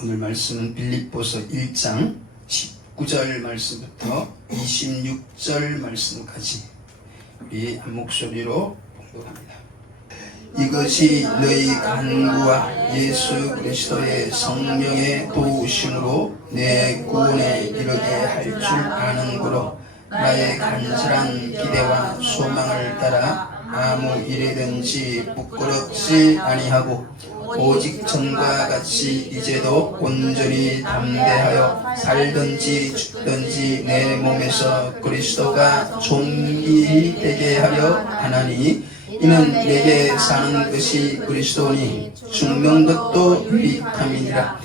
오늘 말씀은 빌립보서 1장 19절 말씀부터 26절 말씀까지 우리 한 목소리로 봉독합니다. 이것이 너희 간구와 예수 그리스도의 성령의 도우심으로 내 구원에 이르게 할 줄 아는 고로 나의 간절한 기대와 소망을 따라 아무 일에든지 부끄럽지 아니하고 오직 전과 같이 이제도 온전히 담대하여 살든지 죽든지 내 몸에서 그리스도가 존귀히 되게 하려 하나니 이는 내게 사는 것이 그리스도니 죽는 것도 유익함이니라.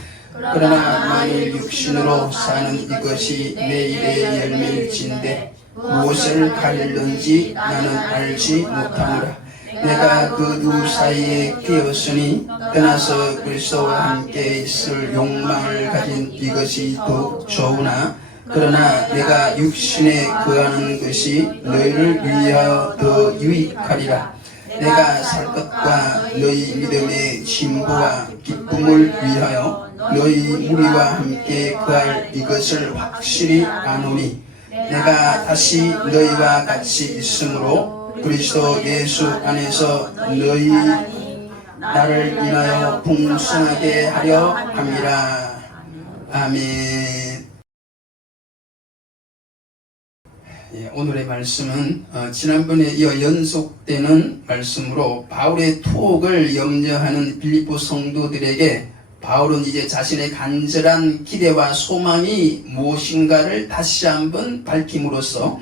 그러나 만일 육신으로 사는 이것이 내 일의 열매일진데 무엇을 가릴는지 나는 알지 못하노라. 내가 그 두 사이에 끼었으니 떠나서 그리스도와 함께 있을 욕망을 가진 이것이 더 좋으나 그러나 내가 육신에 거하는 것이 너희를 위하여 더 유익하리라. 내가 살 것과 너희 믿음의 진보와 기쁨을 위하여 너희 무리와 함께 거할 이것을 확실히 아노니 내가 다시 너희와 같이 있으므로 그리스도 예수 안에서 너희 나를 인하여 풍성하게 하려 함이라. 아멘. 오늘의 말씀은 지난번에 이어 연속되는 말씀으로 바울의 투옥을 염려하는 빌립보 성도들에게 바울은 이제 자신의 간절한 기대와 소망이 무엇인가를 다시 한번 밝힘으로써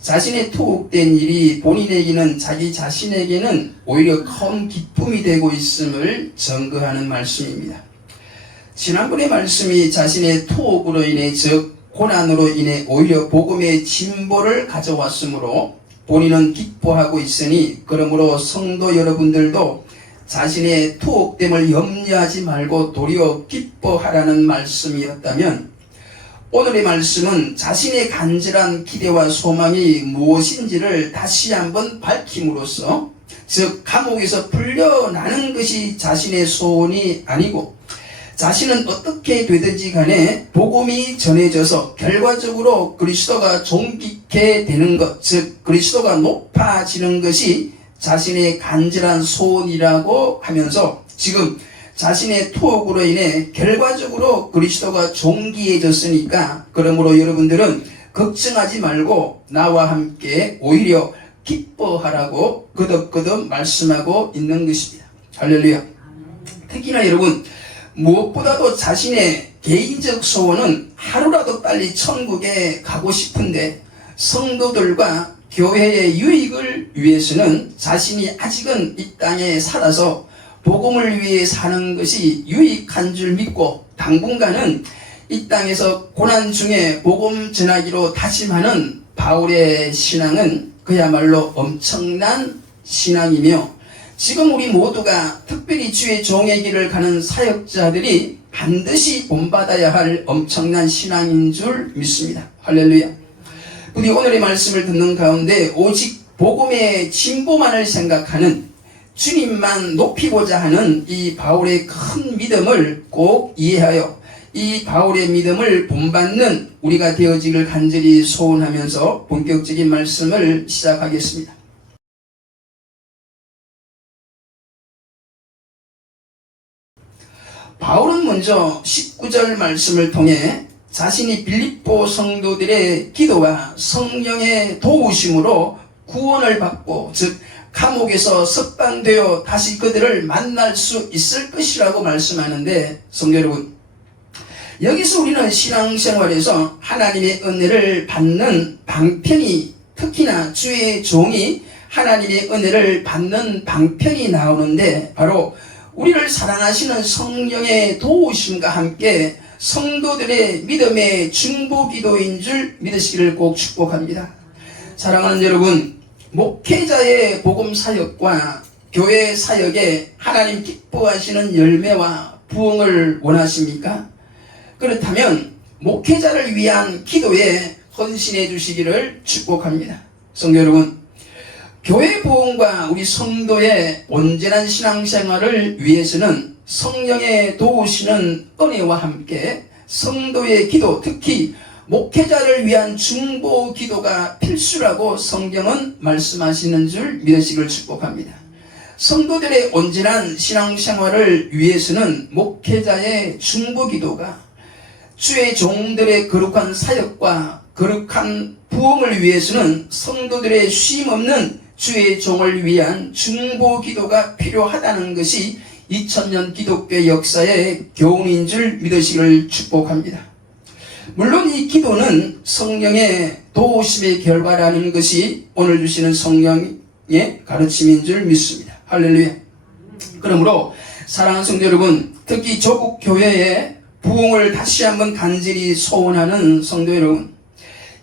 자신의 투옥된 일이 본인에게는 자기 자신에게는 오히려 큰 기쁨이 되고 있음을 증거하는 말씀입니다. 지난번의 말씀이 자신의 투옥으로 인해 즉 고난으로 인해 오히려 복음의 진보를 가져왔으므로 본인은 기뻐하고 있으니 그러므로 성도 여러분들도 자신의 투옥됨을 염려하지 말고 도리어 기뻐하라는 말씀이었다면 오늘의 말씀은 자신의 간절한 기대와 소망이 무엇인지를 다시 한번 밝힘으로써 즉 감옥에서 풀려나는 것이 자신의 소원이 아니고 자신은 어떻게 되든지 간에 복음이 전해져서 결과적으로 그리스도가 존귀케 되는 것, 즉 그리스도가 높아지는 것이 자신의 간절한 소원이라고 하면서 지금 자신의 투옥으로 인해 결과적으로 그리스도가 존귀해졌으니까 그러므로 여러분들은 걱정하지 말고 나와 함께 오히려 기뻐하라고 거듭거듭 말씀하고 있는 것입니다. 할렐루야. 특히나 여러분 무엇보다도 자신의 개인적 소원은 하루라도 빨리 천국에 가고 싶은데 성도들과 교회의 유익을 위해서는 자신이 아직은 이 땅에 살아서 복음을 위해 사는 것이 유익한 줄 믿고 당분간은 이 땅에서 고난 중에 복음 전하기로 다짐하는 바울의 신앙은 그야말로 엄청난 신앙이며 지금 우리 모두가 특별히 주의 종의 길을 가는 사역자들이 반드시 본받아야 할 엄청난 신앙인 줄 믿습니다. 할렐루야. 우리 오늘의 말씀을 듣는 가운데 오직 복음의 진보만을 생각하는 주님만 높이고자 하는 이 바울의 큰 믿음을 꼭 이해하여 이 바울의 믿음을 본받는 우리가 되어지길 간절히 소원하면서 본격적인 말씀을 시작하겠습니다. 바울은 먼저 19절 말씀을 통해 자신이 빌립보 성도들의 기도와 성령의 도우심으로 구원을 받고 즉 감옥에서 석방되어 다시 그들을 만날 수 있을 것이라고 말씀하는데 성도 여러분 여기서 우리는 신앙생활에서 하나님의 은혜를 받는 방편이 특히나 주의 종이 하나님의 은혜를 받는 방편이 나오는데 바로 우리를 사랑하시는 성령의 도우심과 함께 성도들의 믿음의 중보기도인 줄 믿으시기를 꼭 축복합니다. 사랑하는 여러분 목회자의 복음 사역과 교회 사역에 하나님 기뻐하시는 열매와 부흥을 원하십니까? 그렇다면 목회자를 위한 기도에 헌신해 주시기를 축복합니다. 성도 여러분 교회 부흥과 우리 성도의 온전한 신앙생활을 위해서는 성령의 도우시는 은혜와 함께 성도의 기도 특히 목회자를 위한 중보 기도가 필수라고 성경은 말씀하시는 줄 믿으시길 축복합니다. 성도들의 온전한 신앙생활을 위해서는 목회자의 중보 기도가 주의 종들의 거룩한 사역과 거룩한 부흥을 위해서는 성도들의 쉼없는 주의 종을 위한 중보 기도가 필요하다는 것이 2000년 기독교 역사의 교훈인 줄 믿으시기를 축복합니다. 물론 이 기도는 성령의 도우심의 결과라는 것이 오늘 주시는 성령의 가르침인 줄 믿습니다. 할렐루야. 그러므로 사랑하는 성도 여러분 특히 조국 교회의 부흥을 다시 한번 간절히 소원하는 성도 여러분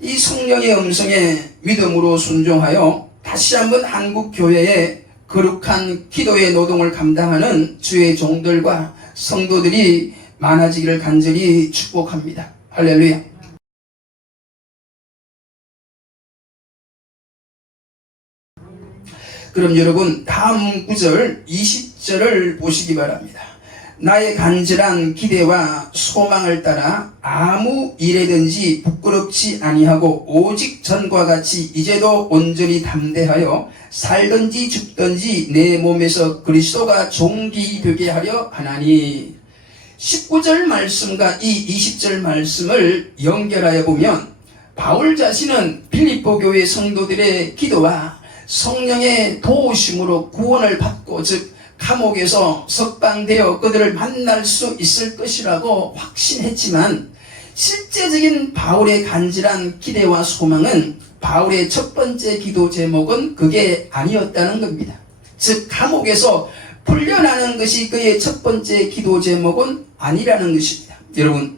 이 성령의 음성에 믿음으로 순종하여 다시 한번 한국 교회의 거룩한 기도의 노동을 감당하는 주의 종들과 성도들이 많아지기를 간절히 축복합니다. 할렐루야. 그럼 여러분 다음 구절 20절을 보시기 바랍니다. 나의 간절한 기대와 소망을 따라 아무 일에든지 부끄럽지 아니하고 오직 전과 같이 이제도 온전히 담대하여 살든지 죽든지 내 몸에서 그리스도가 존귀되게 하려 하나니 19절 말씀과 이 20절 말씀을 연결하여 보면 바울 자신은 빌립보 교회 성도들의 기도와 성령의 도우심으로 구원을 받고, 즉 감옥에서 석방되어 그들을 만날 수 있을 것이라고 확신했지만, 실제적인 바울의 간절한 기대와 소망은 바울의 첫 번째 기도 제목은 그게 아니었다는 겁니다. 즉 감옥에서 풀려나는 것이 그의 첫 번째 기도 제목은 아니라는 것입니다. 여러분,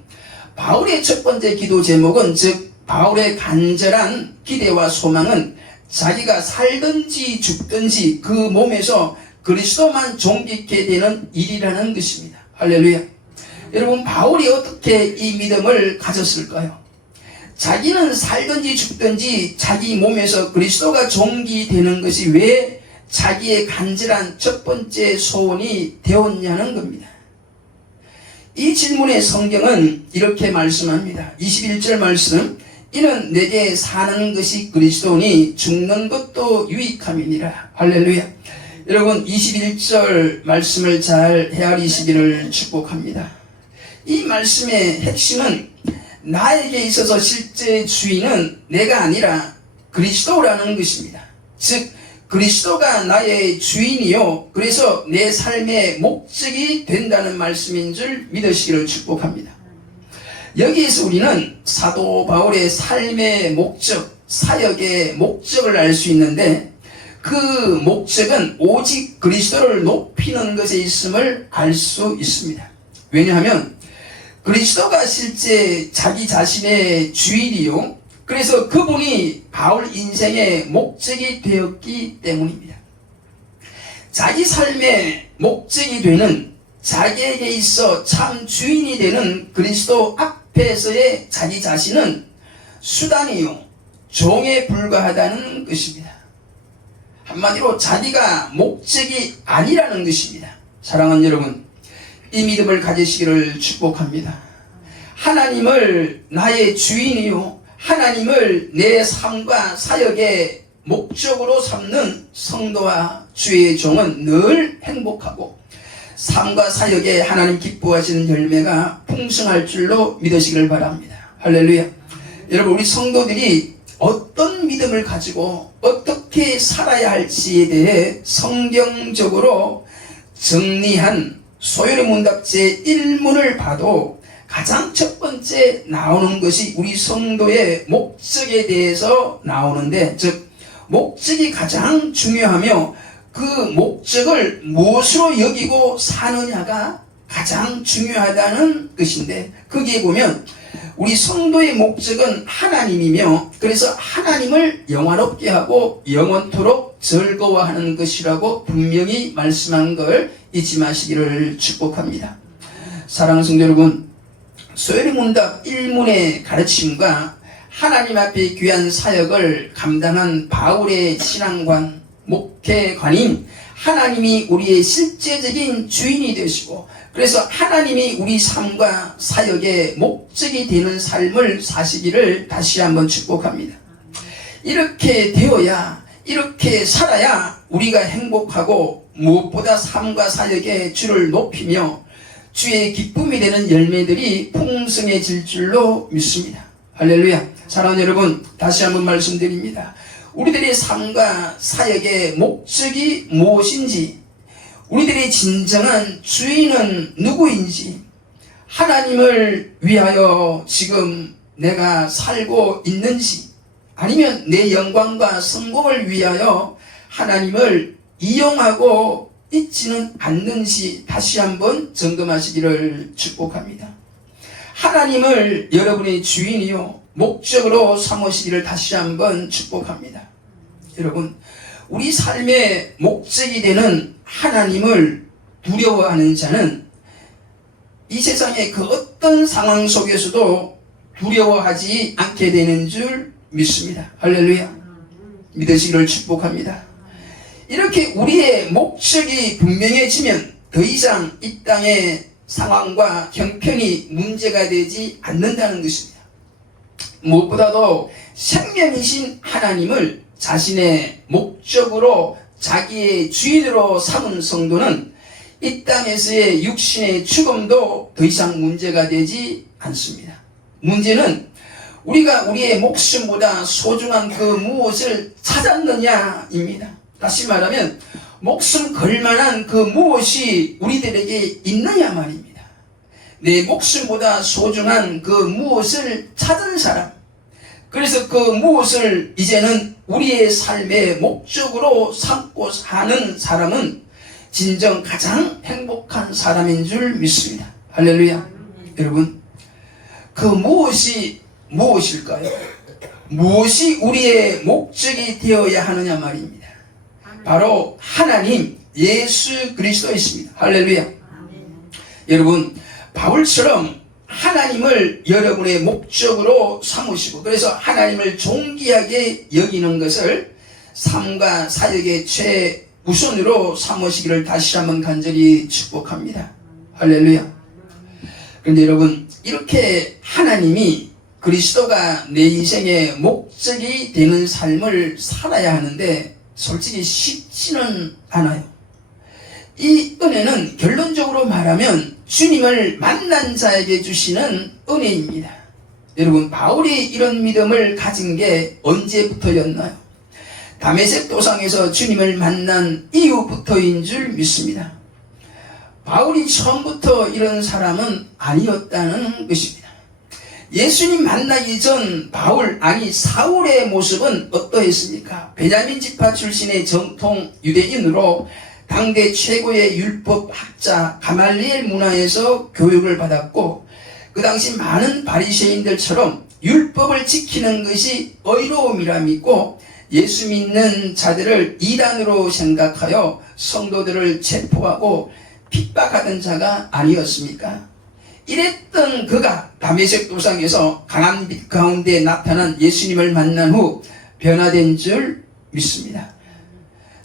바울의 첫 번째 기도 제목은, 즉 바울의 간절한 기대와 소망은 자기가 살든지 죽든지 그 몸에서 그리스도만 존귀케 되는 일이라는 것입니다. 할렐루야. 여러분, 바울이 어떻게 이 믿음을 가졌을까요? 자기는 살든지 죽든지 자기 몸에서 그리스도가 존귀되는 것이 왜 자기의 간절한 첫 번째 소원이 되었냐는 겁니다. 이 질문에 성경은 이렇게 말씀합니다. 21절 말씀, 이는 내게 사는 것이 그리스도니 죽는 것도 유익함이니라. 할렐루야. 여러분, 21절 말씀을 잘 헤아리시기를 축복합니다. 이 말씀의 핵심은 나에게 있어서 실제 주인은 내가 아니라 그리스도라는 것입니다. 즉 그리스도가 나의 주인이요, 그래서 내 삶의 목적이 된다는 말씀인 줄 믿으시기를 축복합니다. 여기에서 우리는 사도 바울의 삶의 목적, 사역의 목적을 알 수 있는데, 그 목적은 오직 그리스도를 높이는 것에 있음을 알 수 있습니다. 왜냐하면 그리스도가 실제 자기 자신의 주인이요, 그래서 그분이 바울 인생의 목적이 되었기 때문입니다. 자기 삶의 목적이 되는, 자기에게 있어 참 주인이 되는 그리스도 앞에서의 자기 자신은 수단이요, 종에 불과하다는 것입니다. 한마디로 자기가 목적이 아니라는 것입니다. 사랑하는 여러분, 이 믿음을 가지시기를 축복합니다. 하나님을 나의 주인이요, 하나님을 내 삶과 사역의 목적으로 삼는 성도와 주의 종은 늘 행복하고 삶과 사역에 하나님 기뻐하시는 열매가 풍성할 줄로 믿으시기를 바랍니다. 할렐루야. 여러분, 우리 성도들이 어떤 믿음을 가지고 어떻게 살아야 할지에 대해 성경적으로 정리한 소요리 문답제 1문을 봐도 가장 첫 번째 나오는 것이 우리 성도의 목적에 대해서 나오는데, 즉 목적이 가장 중요하며 그 목적을 무엇으로 여기고 사느냐가 가장 중요하다는 것인데, 거기에 보면 우리 성도의 목적은 하나님이며, 그래서 하나님을 영화롭게 하고 영원토록 즐거워하는 것이라고 분명히 말씀한 걸 잊지 마시기를 축복합니다. 사랑하는 성도 여러분, 소요리 문답 1문의 가르침과 하나님 앞에 귀한 사역을 감당한 바울의 신앙관, 목회관인 하나님이 우리의 실제적인 주인이 되시고, 그래서 하나님이 우리 삶과 사역의 목적이 되는 삶을 사시기를 다시 한번 축복합니다. 이렇게 되어야, 이렇게 살아야 우리가 행복하고 무엇보다 삶과 사역의 주를 높이며 주의 기쁨이 되는 열매들이 풍성해질 줄로 믿습니다. 할렐루야. 사랑하는 여러분, 다시 한번 말씀드립니다. 우리들의 삶과 사역의 목적이 무엇인지, 우리들의 진정한 주인은 누구인지, 하나님을 위하여 지금 내가 살고 있는지, 아니면 내 영광과 성공을 위하여 하나님을 이용하고 있지는 않는지 다시 한번 점검하시기를 축복합니다. 하나님을 여러분의 주인이요 목적으로 삼으시기를 다시 한번 축복합니다. 여러분, 우리 삶의 목적이 되는 하나님을 두려워하는 자는 이 세상의 그 어떤 상황 속에서도 두려워하지 않게 되는 줄 믿습니다. 할렐루야. 믿으시기를 축복합니다. 이렇게 우리의 목적이 분명해지면 더 이상 이 땅의 상황과 형편이 문제가 되지 않는다는 것입니다. 무엇보다도 생명이신 하나님을 자신의 목적으로 자기의 주인으로 삼은 성도는 이 땅에서의 육신의 죽음도 더 이상 문제가 되지 않습니다. 문제는 우리가 우리의 목숨보다 소중한 그 무엇을 찾았느냐입니다. 다시 말하면 목숨 걸만한 그 무엇이 우리들에게 있느냐 말입니다. 내 목숨보다 소중한 그 무엇을 찾은 사람, 그래서 그 무엇을 이제는 우리의 삶의 목적으로 삼고 사는 사람은 진정 가장 행복한 사람인 줄 믿습니다. 할렐루야. 여러분, 그 무엇이 무엇일까요? 무엇이 우리의 목적이 되어야 하느냐 말입니다. 바로 하나님 예수 그리스도이십니다. 할렐루야. 여러분, 바울처럼 하나님을 여러분의 목적으로 삼으시고 그래서 하나님을 존귀하게 여기는 것을 삶과 사역의 최우선으로 삼으시기를 다시 한번 간절히 축복합니다. 할렐루야. 그런데 여러분, 이렇게 하나님이 그리스도가 내 인생의 목적이 되는 삶을 살아야 하는데 솔직히 쉽지는 않아요. 이 은혜는 결론적으로 말하면 주님을 만난 자에게 주시는 은혜입니다. 여러분, 바울이 이런 믿음을 가진 게 언제부터였나요? 다메섹 도상에서 주님을 만난 이후부터인 줄 믿습니다. 바울이 처음부터 이런 사람은 아니었다는 것입니다. 예수님 만나기 전 사울의 모습은 어떠했습니까? 베냐민 지파 출신의 정통 유대인으로 당대 최고의 율법학자 가말리엘 문화에서 교육을 받았고 그 당시 많은 바리새인들처럼 율법을 지키는 것이 의로움이라 믿고 예수 믿는 자들을 이단으로 생각하여 성도들을 체포하고 핍박하던 자가 아니었습니까? 이랬던 그가 다메섹 도상에서 강한 빛 가운데 나타난 예수님을 만난 후 변화된 줄 믿습니다.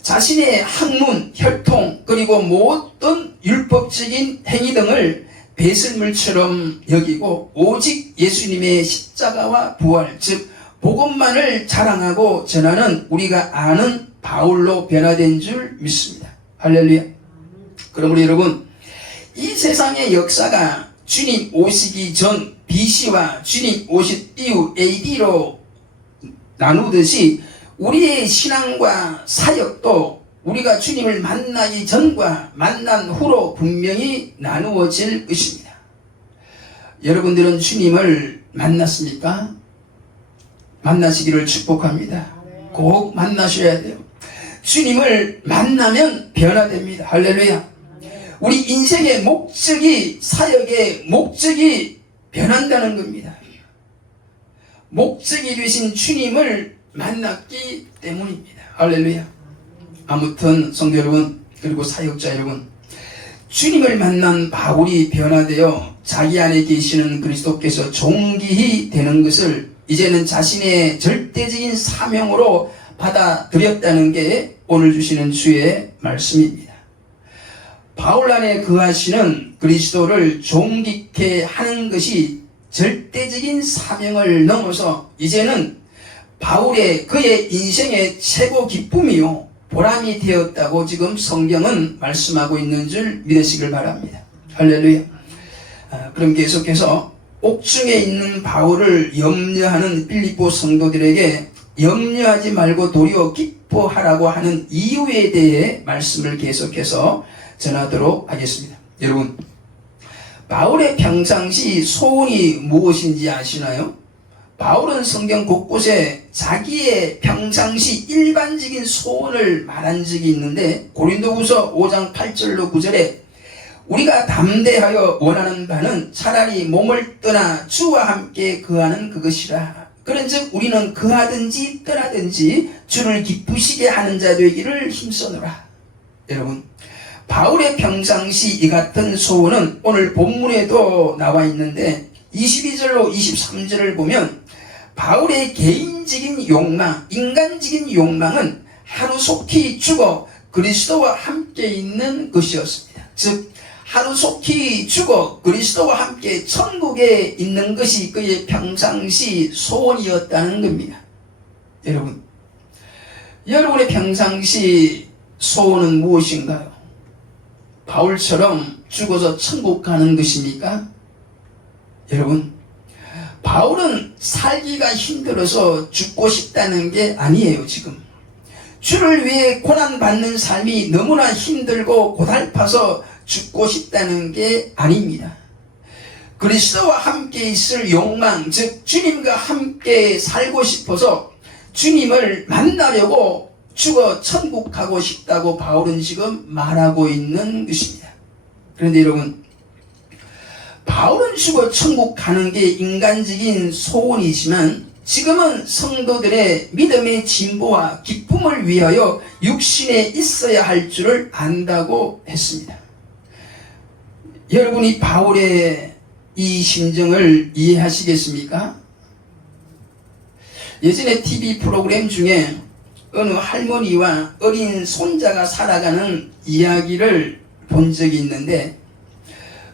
자신의 학문, 혈통, 그리고 모든 율법적인 행위 등을 배설물처럼 여기고 오직 예수님의 십자가와 부활, 즉 복음만을 자랑하고 전하는 우리가 아는 바울로 변화된 줄 믿습니다. 할렐루야. 그러므로 여러분, 이 세상의 역사가 주님 오시기 전 BC와 주님 오실 이후 AD로 나누듯이 우리의 신앙과 사역도 우리가 주님을 만나기 전과 만난 후로 분명히 나누어질 것입니다. 여러분들은 주님을 만났습니까? 만나시기를 축복합니다. 꼭 만나셔야 돼요. 주님을 만나면 변화됩니다. 할렐루야. 우리 인생의 목적이, 사역의 목적이 변한다는 겁니다. 목적이 되신 주님을 만났기 때문입니다. 할렐루야. 아무튼 성도 여러분, 그리고 사역자 여러분, 주님을 만난 바울이 변화되어 자기 안에 계시는 그리스도께서 존귀히 되는 것을 이제는 자신의 절대적인 사명으로 받아들였다는 게 오늘 주시는 주의 말씀입니다. 바울 안에 거하시는 그리스도를 존귀케 하는 것이 절대적인 사명을 넘어서 이제는 그의 인생의 최고 기쁨이요 보람이 되었다고 지금 성경은 말씀하고 있는 줄 믿으시길 바랍니다. 할렐루야. 그럼 계속해서 옥중에 있는 바울을 염려하는 빌립보 성도들에게 염려하지 말고 도리어 기뻐하라고 하는 이유에 대해 말씀을 계속해서 전하도록 하겠습니다. 여러분, 바울의 평상시 소원이 무엇인지 아시나요? 바울은 성경 곳곳에 자기의 평상시 일반적인 소원을 말한 적이 있는데 고린도후서 5장 8절로 9절에 우리가 담대하여 원하는 바는 차라리 몸을 떠나 주와 함께 거하는 그것이라. 그런즉 우리는 거하든지 떠나든지 주를 기쁘시게 하는 자 되기를 힘써노라. 여러분, 바울의 평상시 이 같은 소원은 오늘 본문에도 나와 있는데 22절로 23절을 보면 바울의 개인적인 욕망, 인간적인 욕망은 하루속히 죽어 그리스도와 함께 있는 것이었습니다. 즉 하루속히 죽어 그리스도와 함께 천국에 있는 것이 그의 평상시 소원이었다는 겁니다. 여러분의 평상시 소원은 무엇인가요? 바울처럼 죽어서 천국 가는 것입니까? 여러분, 바울은 살기가 힘들어서 죽고 싶다는 게 아니에요. 지금 주를 위해 고난받는 삶이 너무나 힘들고 고달파서 죽고 싶다는 게 아닙니다. 그리스도와 함께 있을 욕망, 즉 주님과 함께 살고 싶어서 주님을 만나려고 죽어 천국 가고 싶다고 바울은 지금 말하고 있는 것입니다. 그런데 여러분, 바울은 죽어 천국 가는 게 인간적인 소원이지만 지금은 성도들의 믿음의 진보와 기쁨을 위하여 육신에 있어야 할 줄을 안다고 했습니다. 여러분이 바울의 이 심정을 이해하시겠습니까? 예전에 TV 프로그램 중에 어느 할머니와 어린 손자가 살아가는 이야기를 본 적이 있는데,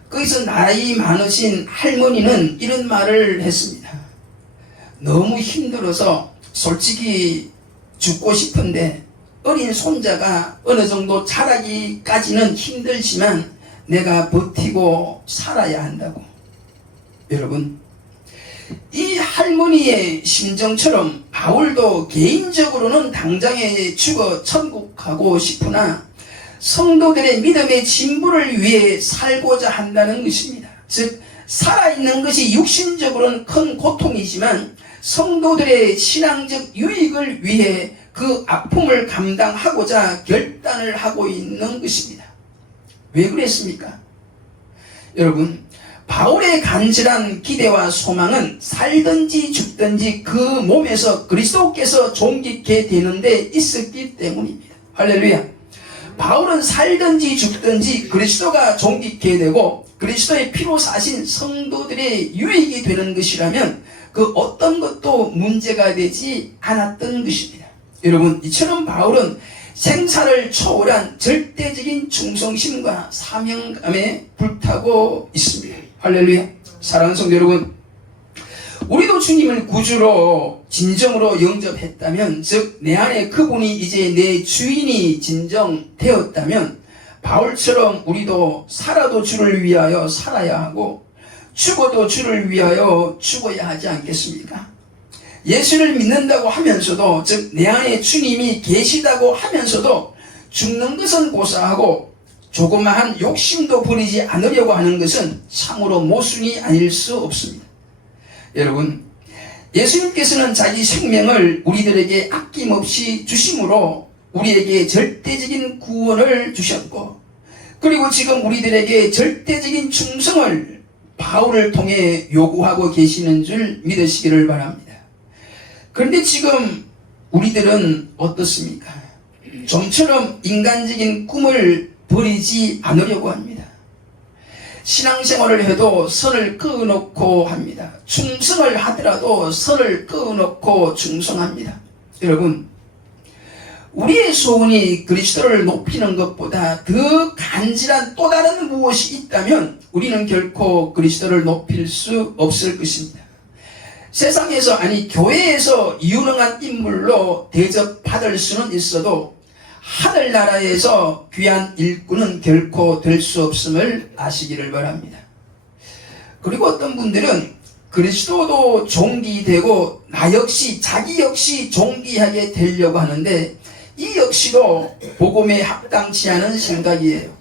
거기서 나이 많으신 할머니는 이런 말을 했습니다. 너무 힘들어서 솔직히 죽고 싶은데 어린 손자가 어느 정도 자라기까지는 힘들지만 내가 버티고 살아야 한다고. 여러분, 이 할머니의 심정처럼 바울도 개인적으로는 당장에 죽어 천국 가고 싶으나 성도들의 믿음의 진보를 위해 살고자 한다는 것입니다. 즉 살아있는 것이 육신적으로는 큰 고통이지만 성도들의 신앙적 유익을 위해 그 아픔을 감당하고자 결단을 하고 있는 것입니다. 왜 그랬습니까? 여러분, 바울의 간절한 기대와 소망은 살든지 죽든지 그 몸에서 그리스도께서 존귀케 되는 데 있었기 때문입니다. 할렐루야. 바울은 살든지 죽든지 그리스도가 존귀케 되고 그리스도의 피로 사신 성도들의 유익이 되는 것이라면 그 어떤 것도 문제가 되지 않았던 것입니다. 여러분, 이처럼 바울은 생사를 초월한 절대적인 충성심과 사명감에 불타고 있습니다. 할렐루야. 사랑하는 성도 여러분, 우리도 주님을 구주로 진정으로 영접했다면, 즉 내 안에 그분이 이제 내 주인이 진정되었다면 바울처럼 우리도 살아도 주를 위하여 살아야 하고 죽어도 주를 위하여 죽어야 하지 않겠습니까? 예수를 믿는다고 하면서도, 즉 내 안에 주님이 계시다고 하면서도 죽는 것은 고사하고 조그마한 욕심도 부리지 않으려고 하는 것은 참으로 모순이 아닐 수 없습니다. 여러분, 예수님께서는 자기 생명을 우리들에게 아낌없이 주심으로 우리에게 절대적인 구원을 주셨고, 그리고 지금 우리들에게 절대적인 충성을 바울을 통해 요구하고 계시는 줄 믿으시기를 바랍니다. 그런데 지금 우리들은 어떻습니까? 좀처럼 인간적인 꿈을 버리지 않으려고 합니다. 신앙생활을 해도 선을 끊어놓고 합니다. 충성을 하더라도 선을 끊어놓고 충성합니다. 여러분, 우리의 소원이 그리스도를 높이는 것보다 더 간절한 또 다른 무엇이 있다면 우리는 결코 그리스도를 높일 수 없을 것입니다. 세상에서, 아니 교회에서 유능한 인물로 대접받을 수는 있어도 하늘나라에서 귀한 일꾼은 결코 될 수 없음을 아시기를 바랍니다. 그리고 어떤 분들은 그리스도도 존귀되고 나 역시, 자기 역시 존귀하게 되려고 하는데 이 역시도 복음에 합당치 않은 생각이에요.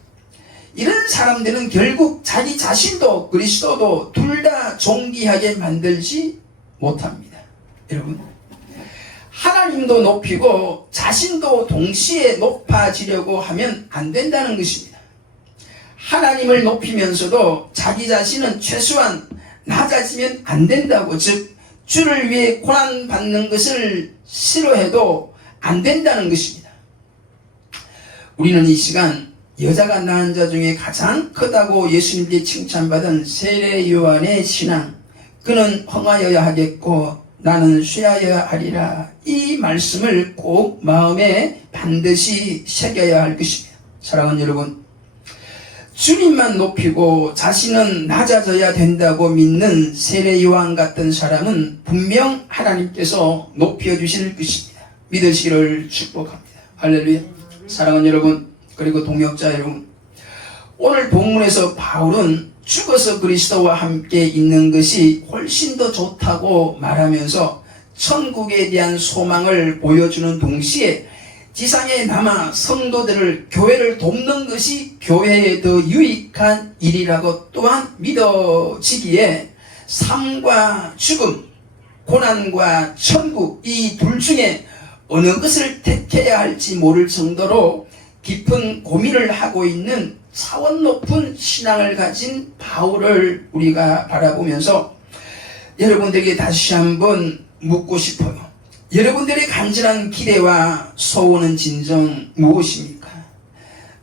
이런 사람들은 결국 자기 자신도 그리스도도 둘 다 존귀하게 만들지 못합니다. 여러분, 하나님도 높이고 자신도 동시에 높아지려고 하면 안 된다는 것입니다. 하나님을 높이면서도 자기 자신은 최소한 낮아지면 안 된다고, 즉 주를 위해 고난받는 것을 싫어해도 안 된다는 것입니다. 우리는 이 시간 여자가 낳은 자 중에 가장 크다고 예수님께 칭찬받은 세례 요한의 신앙, 그는 흥하여야 하겠고 나는 쉬어야 하리라, 이 말씀을 꼭 마음에 반드시 새겨야 할 것입니다. 사랑하는 여러분, 주님만 높이고 자신은 낮아져야 된다고 믿는 세례 요한 같은 사람은 분명 하나님께서 높여주실 것입니다. 믿으시기를 축복합니다. 할렐루야. 사랑하는 여러분, 그리고 동역자 여러분, 오늘 본문에서 바울은 죽어서 그리스도와 함께 있는 것이 훨씬 더 좋다고 말하면서 천국에 대한 소망을 보여주는 동시에 지상에 남아 성도들을, 교회를 돕는 것이 교회에 더 유익한 일이라고 또한 믿어지기에 삶과 죽음, 고난과 천국, 이 둘 중에 어느 것을 택해야 할지 모를 정도로 깊은 고민을 하고 있는 차원 높은 신앙을 가진 바울을 우리가 바라보면서 여러분들에게 다시 한번 묻고 싶어요. 여러분들의 간절한 기대와 소원은 진정 무엇입니까?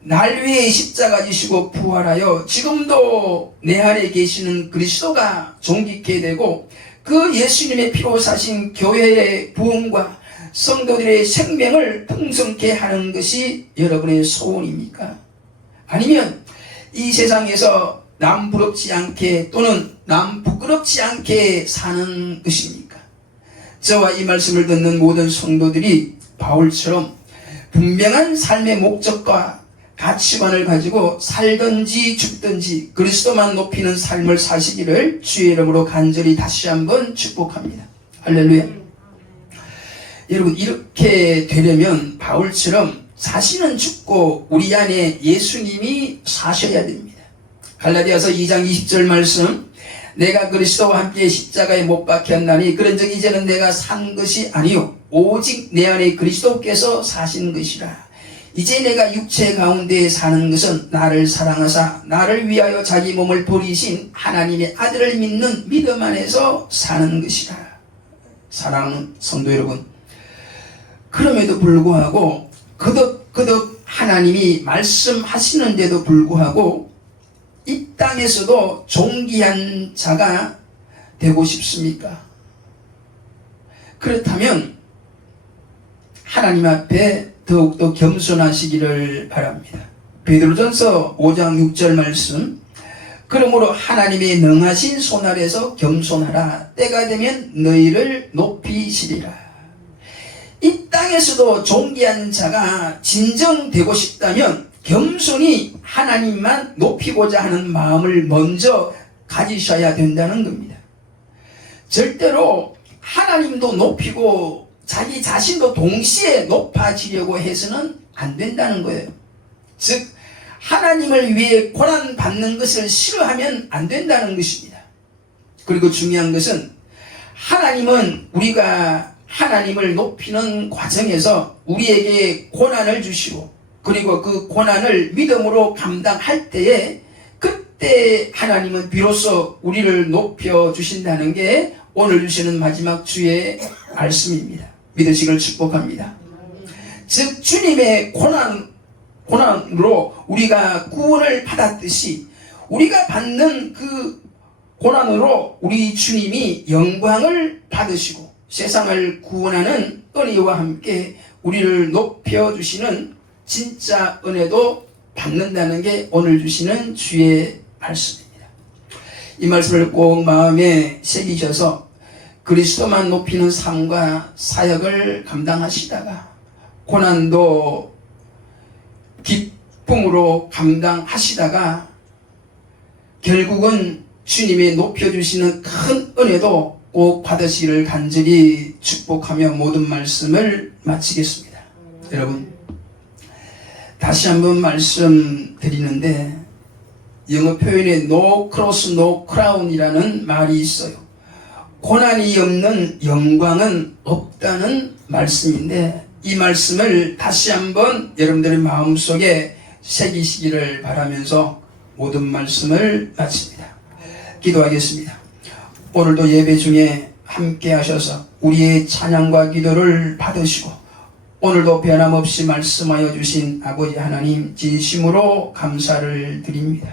날 위해 십자가 지시고 부활하여 지금도 내 안에 계시는 그리스도가 존귀케 되고 그 예수님의 피로 사신 교회의 부흥과 성도들의 생명을 풍성케 하는 것이 여러분의 소원입니까? 아니면 이 세상에서 남 부럽지 않게 또는 남 부끄럽지 않게 사는 것입니까? 저와 이 말씀을 듣는 모든 성도들이 바울처럼 분명한 삶의 목적과 가치관을 가지고 살든지 죽든지 그리스도만 높이는 삶을 사시기를 주의 이름으로 간절히 다시 한번 축복합니다. 할렐루야. 여러분, 이렇게 되려면 바울처럼 자신은 죽고 우리 안에 예수님이 사셔야 됩니다. 갈라디아서 2장 20절 말씀, 내가 그리스도와 함께 십자가에 못 박혔나니 그런즉 이제는 내가 산 것이 아니요 오직 내 안에 그리스도께서 사신 것이라. 이제 내가 육체 가운데 사는 것은 나를 사랑하사 나를 위하여 자기 몸을 버리신 하나님의 아들을 믿는 믿음 안에서 사는 것이라. 사랑하는 성도 여러분, 그럼에도 불구하고 거듭 하나님이 말씀하시는데도 불구하고 이 땅에서도 존귀한 자가 되고 싶습니까? 그렇다면 하나님 앞에 더욱더 겸손하시기를 바랍니다. 베드로전서 5장 6절 말씀, 그러므로 하나님의 능하신 손 아래서 겸손하라. 때가 되면 너희를 높이시리라. 이 땅에서도 존귀한 자가 진정되고 싶다면 겸손히 하나님만 높이고자 하는 마음을 먼저 가지셔야 된다는 겁니다. 절대로 하나님도 높이고 자기 자신도 동시에 높아지려고 해서는 안 된다는 거예요. 즉 하나님을 위해 고난받는 것을 싫어하면 안 된다는 것입니다. 그리고 중요한 것은 하나님은 우리가 하나님을 높이는 과정에서 우리에게 고난을 주시고 그리고 그 고난을 믿음으로 감당할 때에 그때 하나님은 비로소 우리를 높여주신다는 게 오늘 주시는 마지막 주의 말씀입니다. 믿으시길 축복합니다. 즉 주님의 고난으로 우리가 구원을 받았듯이 우리가 받는 그 고난으로 우리 주님이 영광을 받으시고 세상을 구원하는 은혜와 함께 우리를 높여주시는 진짜 은혜도 받는다는 게 오늘 주시는 주의 말씀입니다. 이 말씀을 꼭 마음에 새기셔서 그리스도만 높이는 삶과 사역을 감당하시다가 고난도 기쁨으로 감당하시다가 결국은 주님이 높여주시는 큰 은혜도 꼭 받으시기를 간절히 축복하며 모든 말씀을 마치겠습니다. 여러분, 다시 한번 말씀드리는데 영어 표현에 no cross, no crown이라는 말이 있어요. 고난이 없는 영광은 없다는 말씀인데 이 말씀을 다시 한번 여러분들의 마음속에 새기시기를 바라면서 모든 말씀을 마칩니다. 기도하겠습니다. 오늘도 예배 중에 함께 하셔서 우리의 찬양과 기도를 받으시고 오늘도 변함없이 말씀하여 주신 아버지 하나님 진심으로 감사를 드립니다.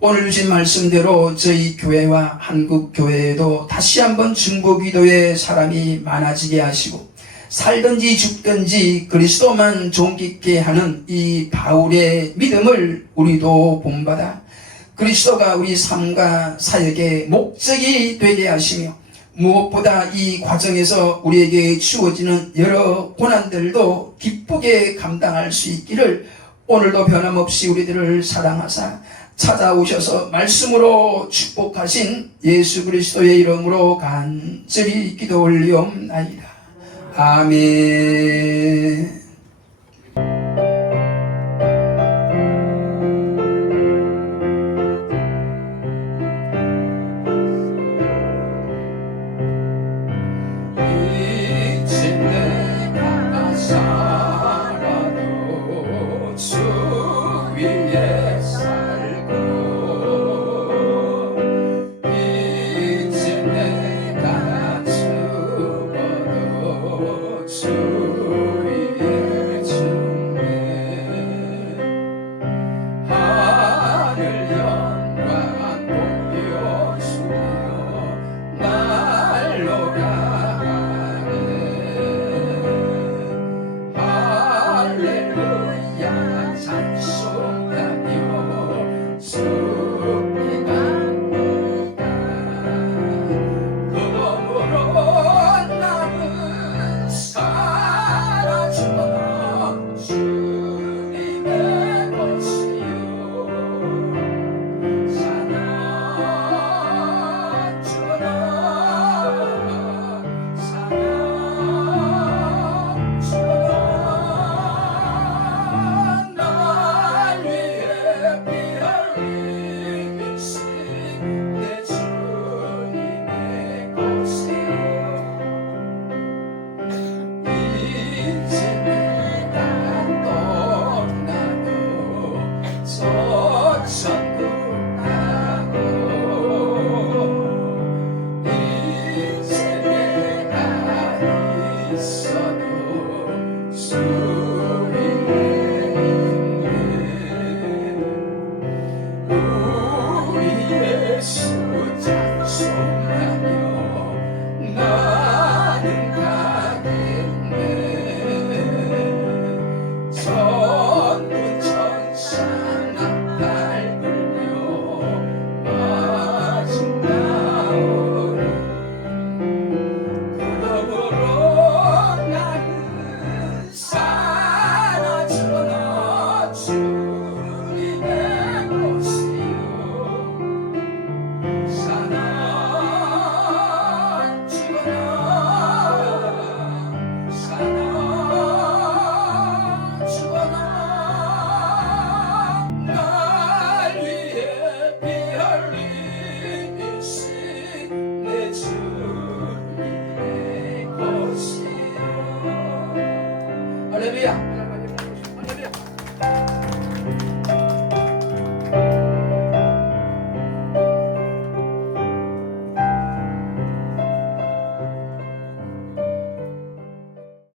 오늘 주신 말씀대로 저희 교회와 한국 교회에도 다시 한번 중보기도의 사람이 많아지게 하시고 살든지 죽든지 그리스도만 존귀케 하는 이 바울의 믿음을 우리도 본받아 그리스도가 우리 삶과 사역의 목적이 되게 하시며 무엇보다 이 과정에서 우리에게 주어지는 여러 고난들도 기쁘게 감당할 수 있기를 오늘도 변함없이 우리들을 사랑하사 찾아오셔서 말씀으로 축복하신 예수 그리스도의 이름으로 간절히 기도 올리옵나이다. 아멘. 이제 내가 살아도 주 위에 살고 이제 내가 죽어도 주 위에 죽네. 하늘 영광 보여주며 날로 가네. 할렐루야 찬송하며 주께 갑니다. 그러므로 나는 사라져도 주님의 것이요 사나 죽어도 사나 죽어도 날 위해 피 흘리신 내 주님의 것이요 이제 내가 떠나도 저 천국 가고 이제 내가 있어도 주 위에 있네. 우리 예수